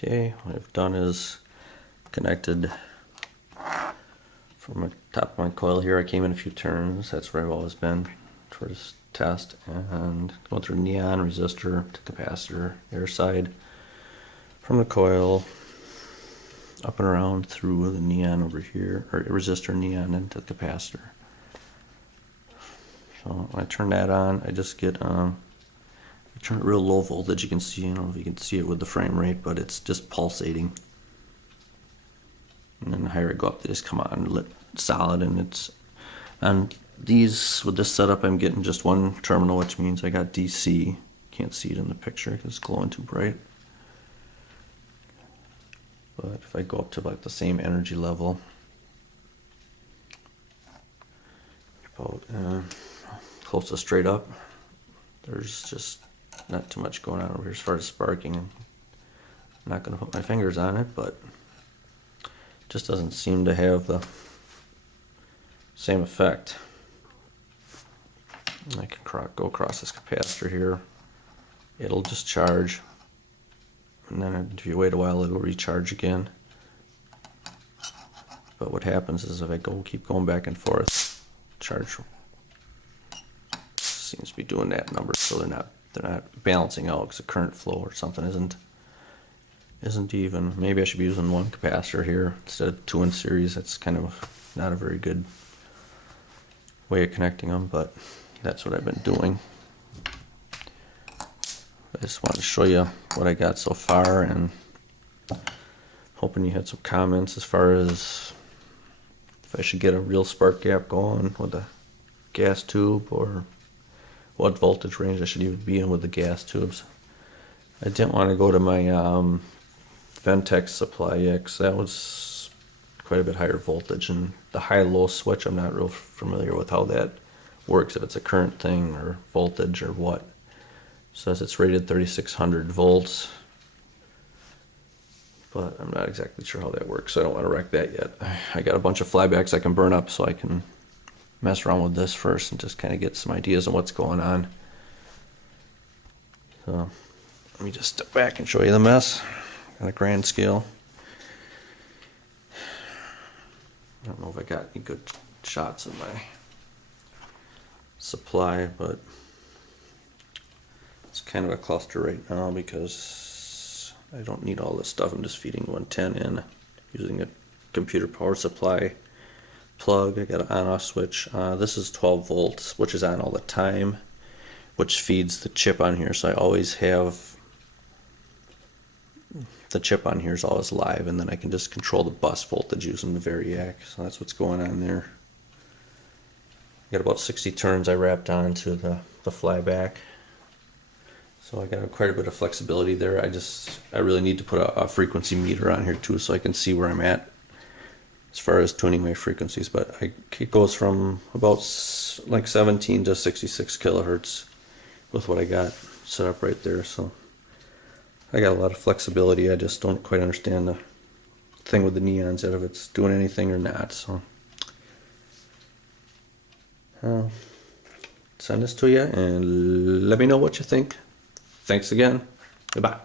Okay, what I've done is connected from the top of my coil here. I came in a few turns, that's where I've always been for this test, and going through neon, resistor to capacitor, air side, from the coil up and around through the neon over here, or resistor neon into the capacitor. So when I turn that on, I just get I turn it real low voltage. You can see, I don't know if you can see it with the frame rate, but it's just pulsating. And then the higher I go up, they just come on lit solid, and it's on these with this setup. I'm getting just one terminal, which means I got DC. Can't see it in the picture because it's glowing too bright. But if I go up to like the same energy level, about close to straight up, there's just not too much going on over here as far as sparking. I'm not going to put my fingers on it, but it just doesn't seem to have the same effect. I can go across this capacitor here. It'll just charge, and then if you wait a while, it'll recharge again. But what happens is if I keep going back and forth, charge seems to be doing that number, so they're not balancing out because the current flow or something isn't even. Maybe I should be using one capacitor here instead of two in series. That's kind of not a very good way of connecting them, but that's what I've been doing. I just wanted to show you what I got so far, and hoping you had some comments as far as if I should get a real spark gap going with a gas tube, or what voltage range I should even be in with the gas tubes. I didn't want to go to my Ventex supply yet, because that was quite a bit higher voltage, and the high-low switch, I'm not real familiar with how that works, if it's a current thing or voltage or what. It says it's rated 3600 volts, but I'm not exactly sure how that works, so I don't want to wreck that yet. I got a bunch of flybacks I can burn up, so I can mess around with this first and just kind of get some ideas on what's going on. So let me just step back and show you the mess on a grand scale. I don't know if I got any good shots of my supply, but it's kind of a cluster right now because I don't need all this stuff. I'm just feeding 110 in using a computer power supply plug. I got an on-off switch. This is 12 volts, which is on all the time, which feeds the chip on here. So I always have the chip on here is always live, and then I can just control the bus voltage using the Variac. So that's what's going on there. I got about 60 turns I wrapped onto the flyback. So I got quite a bit of flexibility there. I really need to put a frequency meter on here too, so I can see where I'm at as far as tuning my frequencies. But it goes from about like 17 to 66 kilohertz with what I got set up right there. So I got a lot of flexibility. I just don't quite understand the thing with the neons yet, if it's doing anything or not. So I'll send this to you and let me know what you think. Thanks again. Goodbye.